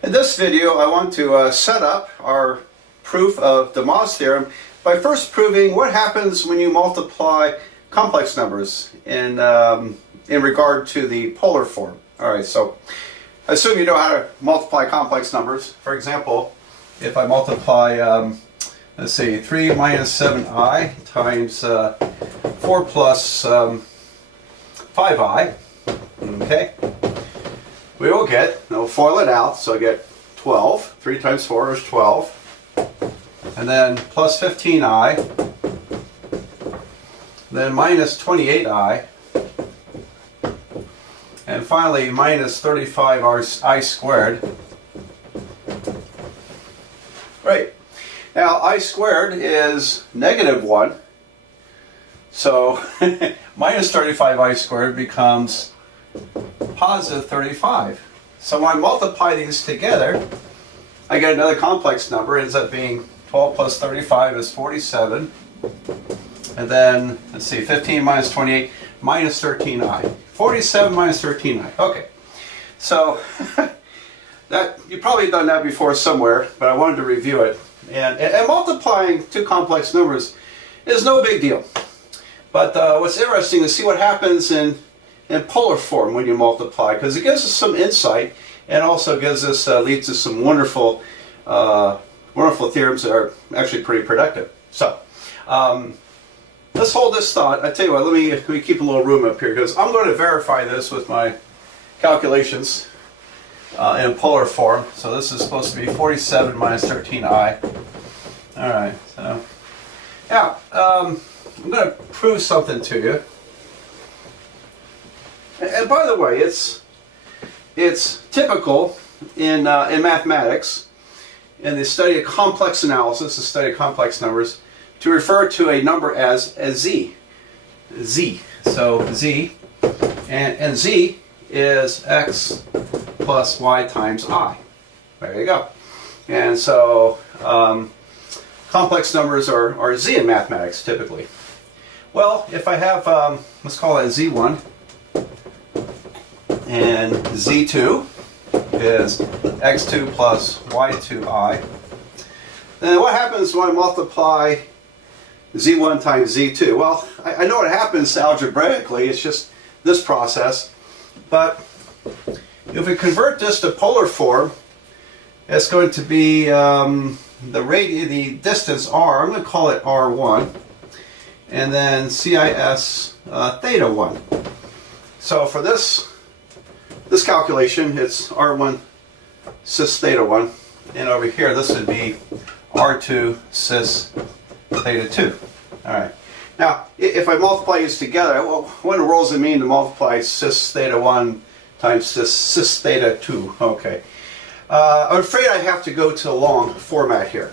In this video, I want to set up our proof of Tomas Theorem by first proving what happens when you multiply complex numbers in regard to the polar form. Alright, so I assume you know how to multiply complex numbers. For example, if I multiply, let's see, 3 minus 7i times 4 plus 5i, okay? We will get, we'll FOIL it out, so I get 12. 3 times 4 is 12. And then plus 15i. Then minus 28i. And finally minus 35i squared. Right. Now I squared is negative 1. So minus 35i squared becomes positive 35. So when I multiply these together, I get another complex number. It ends up being 12 plus 35 is 47. And then, let's see, 15 minus 28 minus 13i. 47 minus 13i. Okay. So that you've probably done that before somewhere, but I wanted to review it. And multiplying two complex numbers is no big deal. But what's interesting is see what happens in polar form when you multiply, because it gives us some insight and also gives us leads to some wonderful theorems that are actually pretty productive. So let's hold this thought. I tell you what, let me keep a little room up here, because I'm going to verify this with my calculations in polar form. So this is supposed to be 47 minus 13i. All right, so yeah, I'm going to prove something to you. And by the way, it's typical in mathematics, in the study of complex analysis, the study of complex numbers, to refer to a number as z. Z. So z, and z is x plus y times I. There you go. And so complex numbers are z in mathematics typically. Well, if I have, let's call it z1, and z2 is x2 plus y2i. Then what happens when I multiply z1 times z2? Well, I know what happens algebraically, it's just this process. But if we convert this to polar form, it's going to be the distance r, I'm going to call it r1, and then cis theta 1. So for this calculation, it's r1 cis theta 1, and over here this would be r2 cis theta 2. Alright. Now, if I multiply these together, well, what in the world does it mean to multiply cis theta 1 times cis theta 2? Okay. I'm afraid I have to go to a long format here.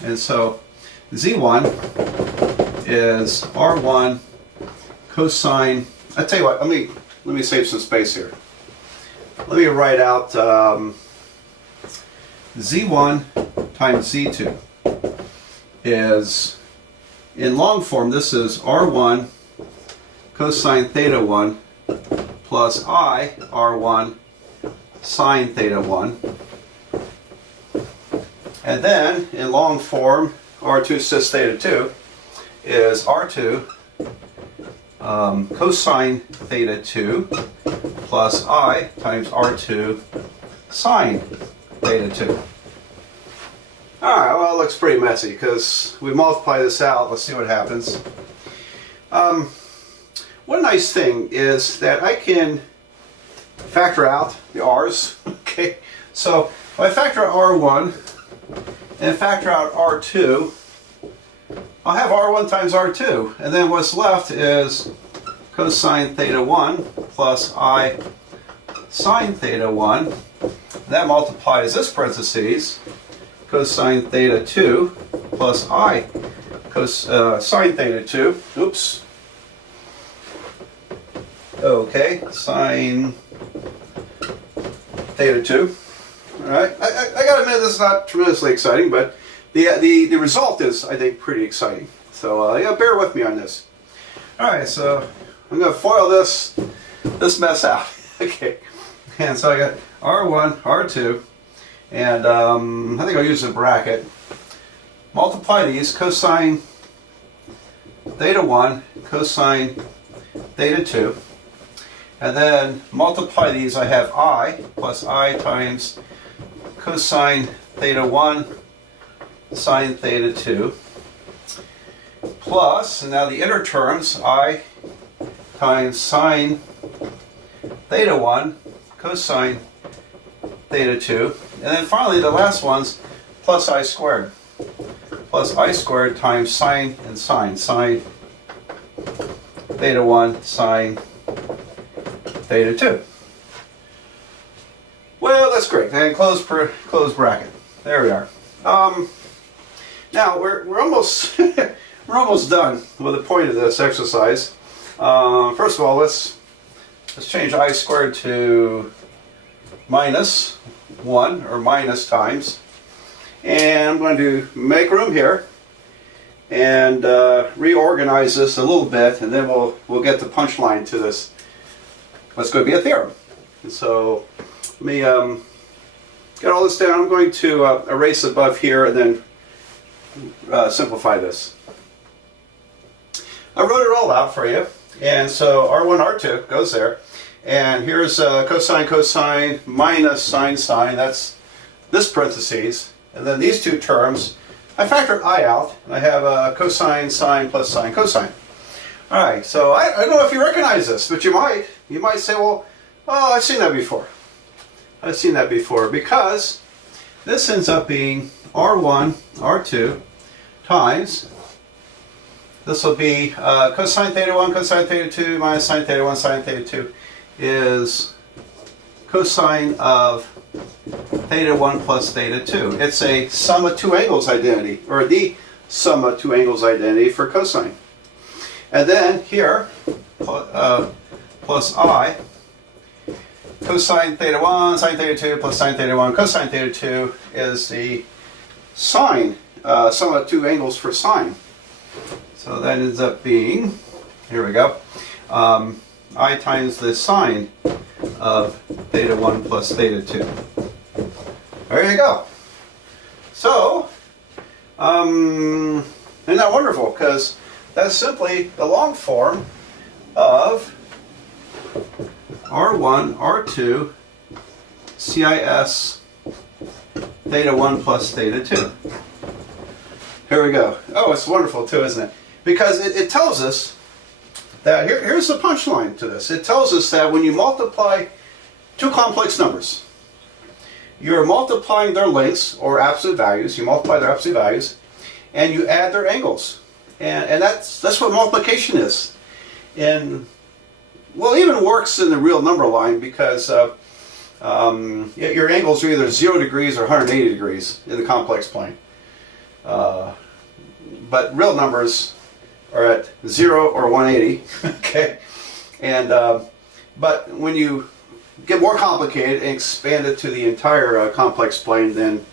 And so z1 is r1 cosine. I tell you what, let me save some space here. Let me write out z1 times z2 is, in long form, this is r1 cosine theta 1 plus I r1 sine theta 1. And then, in long form, r2 cis theta 2 is r2 cosine theta 2 plus I times r2 sine theta 2. Alright, well, it looks pretty messy because we multiply this out. Let's see what happens. One nice thing is that I can factor out the r's. Okay, so if I factor out r1 and factor out r2, I'll have r1 times r2, and then what's left is cosine theta 1 plus I sine theta 1. That multiplies this parentheses, cosine theta 2 plus I sine theta 2. Oops. Okay, sine theta 2. Alright, I gotta admit this is not tremendously exciting, but the result is, I think, pretty exciting. So yeah, bear with me on this. Alright, so I'm going to FOIL this mess out. Okay, and so I got R1, R2, And I think I'll use a bracket. Multiply these, cosine theta 1, cosine theta 2. And then multiply these, I have I plus I times cosine theta 1 sine theta 2 plus, and now the inner terms, I times sine theta 1 cosine theta 2, and then finally the last one's plus I squared times sine and sine theta 1 sine theta 2. Well, that's great. And close bracket. There we are. Now we're almost we're almost done with the point of this exercise. First of all, let's change I squared to minus 1 or minus times, and I'm going to make room here and reorganize this a little bit, and then we'll get the punchline to this. What's going to be a theorem. And so let me get all this down. I'm going to erase above here and then simplify this. I wrote it all out for you, and so R1, R2 goes there, and here's cosine minus sine, that's this parentheses, and then these two terms, I factored I out, and I have cosine sine plus sine cosine. Alright, so I don't know if you recognize this, but you might say, well, oh, I've seen that before, because this ends up being R1, R2 times, this will be cosine theta 1, cosine theta 2 minus sine theta 1, sine theta 2 is cosine of theta 1 plus theta 2. It's a sum of two angles identity, or the sum of two angles identity for cosine. And then here, plus I, cosine theta 1, sine theta 2 plus sine theta 1, cosine theta 2 is the sine, sum of two angles for sine. So that ends up being, here we go, I times the sine of theta 1 plus theta 2. There you go. So, isn't that wonderful? Because that's simply the long form of R1, R2, CIS theta 1 plus theta 2. Here we go. Oh, it's wonderful too, isn't it? Because it tells us that, here's the punchline to this. It tells us that when you multiply two complex numbers, you're multiplying their lengths or absolute values. You multiply their absolute values, and you add their angles. And that's what multiplication is. And, well, it even works in the real number line because your angles are either 0 degrees or 180 degrees in the complex plane. But real numbers are at 0 or 180, okay? And, but when you get more complicated and expand it to the entire complex plane, then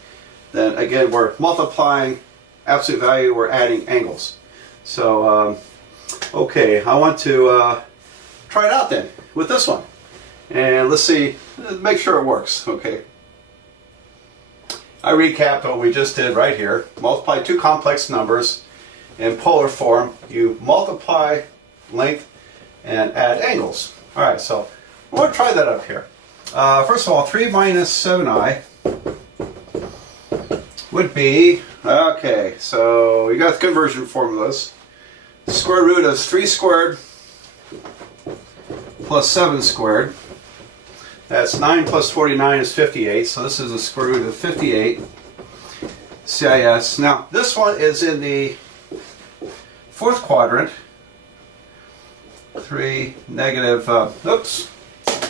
again, we're multiplying absolute value, we're adding angles. So, okay, I want to try it out then with this one. And let's see, make sure it works, okay? I recapped what we just did right here. Multiply two complex numbers in polar form. You multiply length and add angles. Alright, so I want to try that up here. First of all, 3 minus 7i would be, okay, so you got the conversion formulas. The square root of 3 squared plus 7 squared. That's 9 plus 49 is 58, so this is the square root of 58 CIS. Now, this one is in the fourth quadrant. 3 negative, that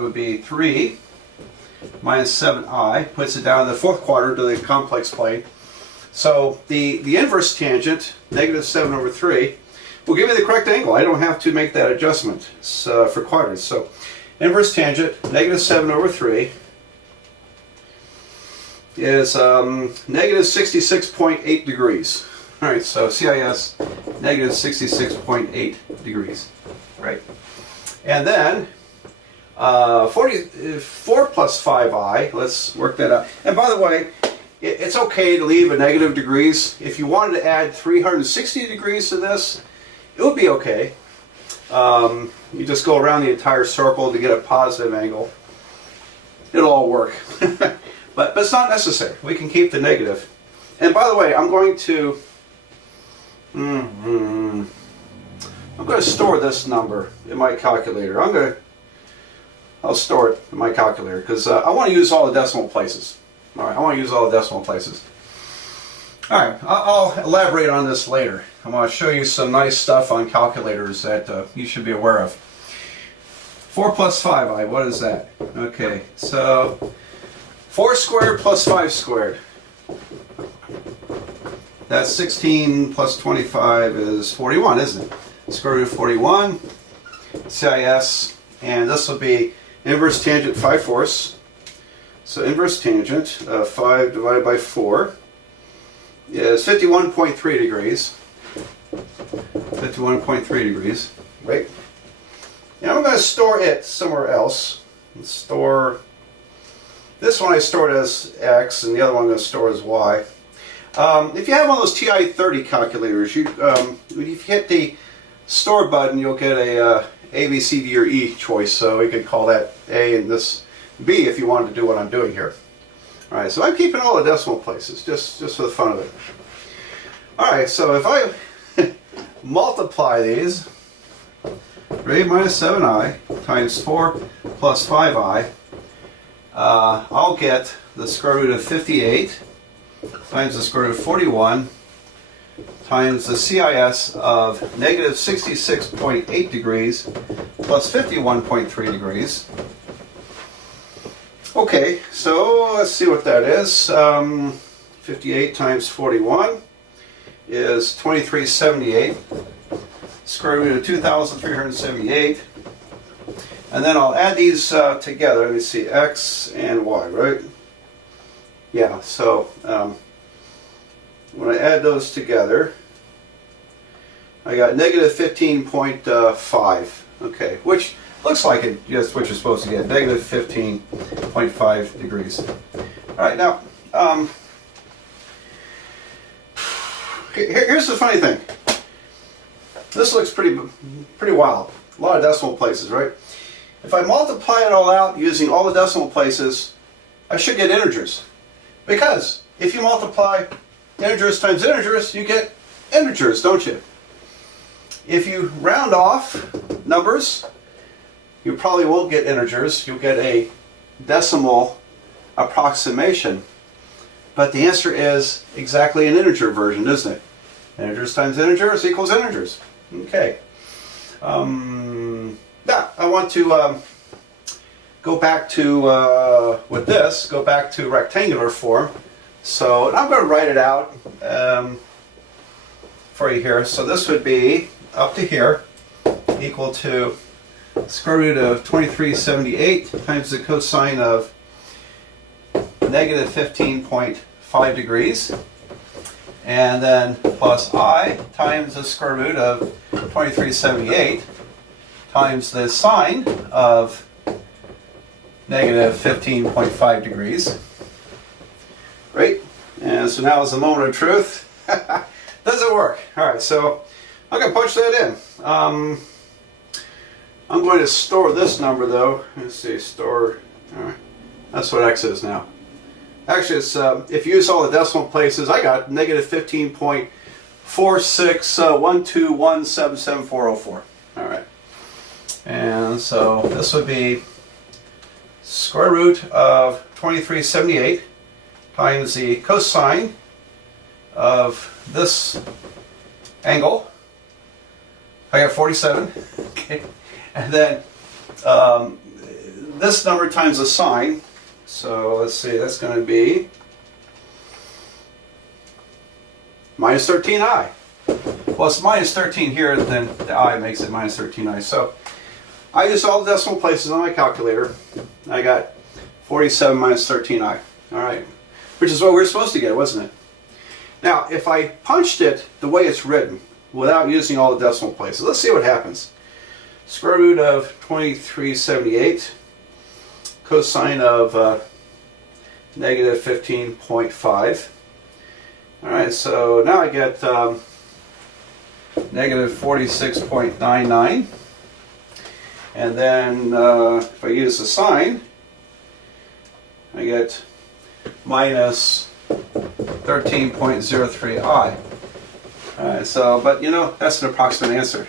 would be 3 minus 7i, puts it down in the fourth quadrant of the complex plane. So the inverse tangent, negative 7 over 3, will give me the correct angle. I don't have to make that adjustment for quadrants. So inverse tangent, negative 7 over 3, is negative 66.8 degrees. Alright, so CIS, negative 66.8 degrees. Right. And then 4 plus 5i, let's work that out. And by the way, it's okay to leave a negative degrees. If you wanted to add 360 degrees to this, it would be okay. You just go around the entire circle to get a positive angle. It'll all work. but it's not necessary. We can keep the negative. And by the way, I'm going to store this number in my calculator. I'll store it in my calculator because I want to use all the decimal places. All right, I want to use all the decimal places. All right, I'll elaborate on this later. I want to show you some nice stuff on calculators that you should be aware of. 4 plus 5i, what is that? Okay, so 4 squared plus 5 squared. That's 16 plus 25 is 41, isn't it? Square root of 41, CIS, and this will be inverse tangent 5/4. So inverse tangent of 5 divided by 4 is 51.3 degrees. 51.3 degrees, right? Now I'm going to store it somewhere else. Let's store, this one I stored as X and the other one I'm going to store as Y. If you have one of those TI-30 calculators, if you hit the store button, you'll get a B, C, D, or E choice. So we could call that A and this B if you wanted to do what I'm doing here. All right, so I'm keeping all the decimal places just for the fun of it. All right, so if I multiply these, 3 minus 7i times 4 plus 5i, I'll get the square root of 58 times the square root of 41 times the CIS of negative 66.8 degrees plus 51.3 degrees. Okay, so let's see what that is. 58 times 41 is 2378. Square root of 2,378. And then I'll add these together. Let me see, X and Y, right? Yeah, so when I add those together, I got negative 15.5. Okay, which looks like it, just what you're supposed to get, negative 15.5 degrees. All right, now, here's the funny thing. This looks pretty wild. A lot of decimal places, right? If I multiply it all out using all the decimal places, I should get integers. Because if you multiply integers times integers, you get integers, don't you? If you round off numbers, you probably won't get integers. You'll get a decimal approximation. But the answer is exactly an integer version, isn't it? Integers times integers equals integers. Okay. Now, I want to go back to, with this, go back to rectangular form. So I'm going to write it out for you here. So this would be up to here equal to square root of 2378 times the cosine of negative 15.5 degrees. And then plus I times the square root of 2378 times the sine of negative 15.5 degrees. Right? And so now is the moment of truth. Does it work? Alright, so I'm going to punch that in. I'm going to store this number though. Let's see, store. Alright, that's what X is now. Actually, it's, if you use all the decimal places, I got negative 15.4612177404. Alright. And so this would be square root of 2378 times the cosine of this angle. I got 47. Okay. And then this number times the sine. So let's see, that's going to be minus 13i. Well, it's minus 13 here, then the I makes it minus 13i. So I used all the decimal places on my calculator. I got 47 minus 13i. All right, which is what we were supposed to get, wasn't it? Now, if I punched it the way it's written, without using all the decimal places, let's see what happens. Square root of 2378 cosine of negative 15.5. All right, so now I get negative 46.99. And then if I use the sign, I get minus 13.03i. Alright, so, but you know, that's an approximate answer.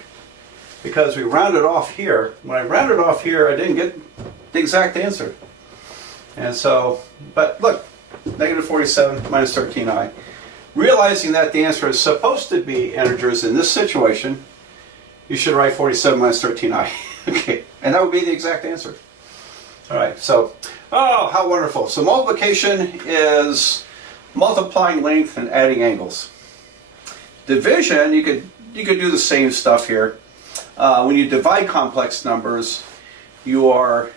Because we rounded off here. When I rounded off here, I didn't get the exact answer. And so, but look, negative 47 minus 13i. Realizing that the answer is supposed to be integers in this situation, you should write 47 minus 13i. Okay, and that would be the exact answer. Alright, so, oh, how wonderful. So multiplication is multiplying length and adding angles. Division, you could do the same stuff here. When you divide complex numbers, you are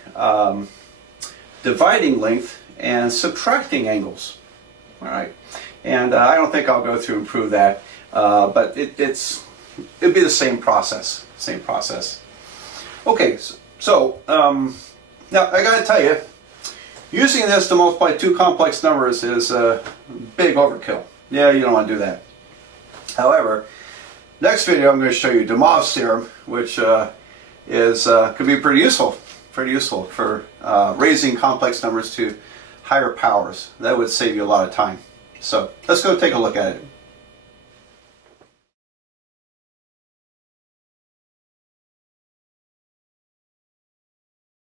dividing length and subtracting angles. All right, and I don't think I'll go through and prove that, but it'd be the same process. Same process. Okay, so now I got to tell you, using this to multiply two complex numbers is a big overkill. Yeah, you don't want to do that. However, next video I'm going to show you Tomas Theorem, which could be pretty useful for raising complex numbers to higher powers. That would save you a lot of time. So let's go take a look at it.